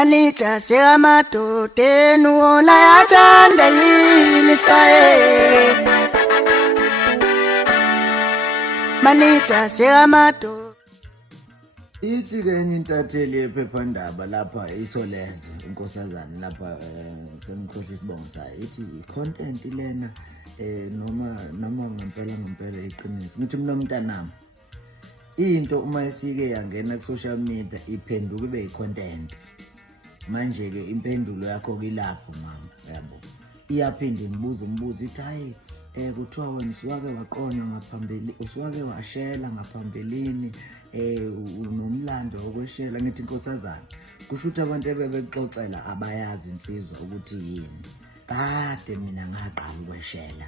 Malita sekamadoda nuola yathanda yini swaye Malita sekamadoda Ithi ke enye intatheli yephephandaba lapha isolezwe inkosazana lapha sengikhohle isibongo sayo ithi content lena noma ngempela iqiniso ngithi mina umntanami into uma isike yangena ku social media iphenduka ibe icontent manje ke impendulo yakho kilapho mama yabo iyaphinda ngibuza umbuzo ithi hayi kuthiwa wena usuwake waqona ngaphambili usuwake washela ngaphambilini unomlando wokweshela ngithi inkosazana kusho ukuthi abantu ebebexoxela abayazi insizwa ukuthi yini kade mina ngaqala ukweshela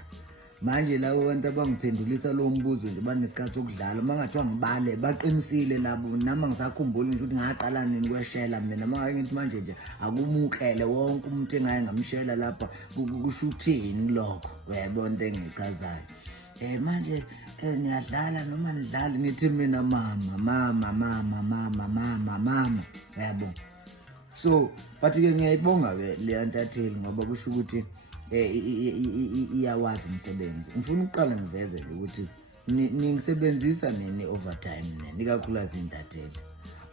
manje labo bantu abangiphendulisa lo mbuzo nje banesikhathi sokudlala mangathiwa ngibale baqinisile labo nami ngisakhumbula nje ukuthi ngaqala nini kweshela mina manje ngithi manje nje akumukele wonke umuntu engaye ngamshela lapha kusho ukuthini lokho uyabona into engichazayo manje ngiyadlala noma nidlala ngithi mina mama yabo so bathi ke ngiyayibonga ke le ntatheli ngoba kusho ukuthi iyawazi umsebenzi ngifuna ukuqala ngiveze ukuthi ningisebenzisa nini overtime nini ikakhulukazi intatheli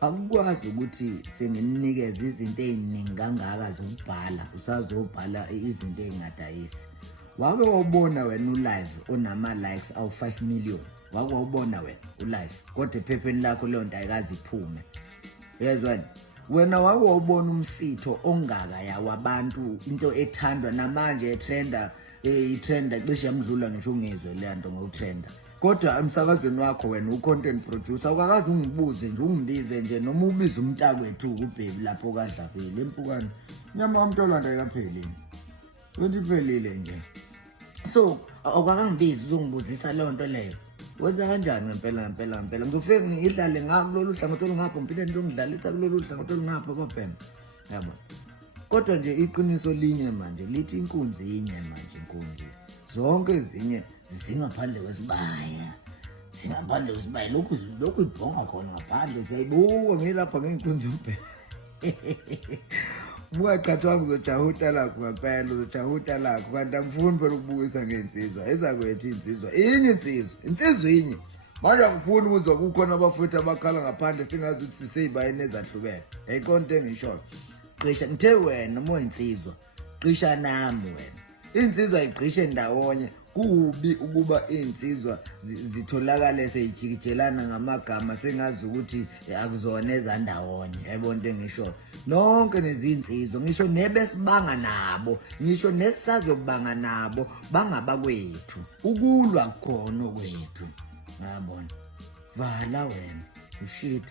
akukwazi ukuthi senginikeza izinto eziningi kangaka zokubhala usazobhala izinto ezingadayisi wake wawubona wena ulive onama likes awu 5 million wake wawubona wena ulive kodwa ephepheni lakho leyo nto ayikazi iphume yezwani wena wake wawubona umsitho ongaka yawabantu into ethandwa namanje etrenda itrenda cishe yamdlula ngisho ungezwe le nto ngokutrenda kodwa emsakazweni wakho wena ucontent producer awakazi ungibuze nje ungibize nje noma ubize umntakwethu uBaby lapho kadlaphile empukane nyama umntolwanda ayikaphelini wethi iphelile nje so awukakangibizi uzongibuzisa leyo nto leyo wenza kanjani ngempela ngizofike ngidlale ngakulolu hlangothi olungapha ngiphinde ngidlalisa kulolu hlangothi olungapha babhema yabo kodwa nje iqiniso linye manje lithi inkunzi inye manje inkunzi zonke ezinye zingaphandle kwesibaya singaphandle kwesibaya lokhu ibhonga khona ngaphandle siyayibuka ngilapha ngenkunzi yombheka Bukacathwanga uzojahuta lakho ngempela uzojahuta lakho kanti angifuni phela ukubukisa ngensizwa ezakwethu insizwa insizwa inye manje angifuni ukuzwa kukhona abafowethu abakhala ngaphandle singazi ukuthi siseyibayini ezahlukene ayikonto engishoyo qisha ngithe wena moyinsizwa qisha nami wena insizwa igqishe ndawonye kubi ukuba insizwa zitholakala seyijikijelana ngamagama sengazi ukuthi akuzona ezandawonye yayibona into engisho nonke nezinsizwa ngisho nebesibanga nabo ngisho nesazobanga nabo bangabakwethu ukulwa khona kwethu ngiyabona vala wena ushit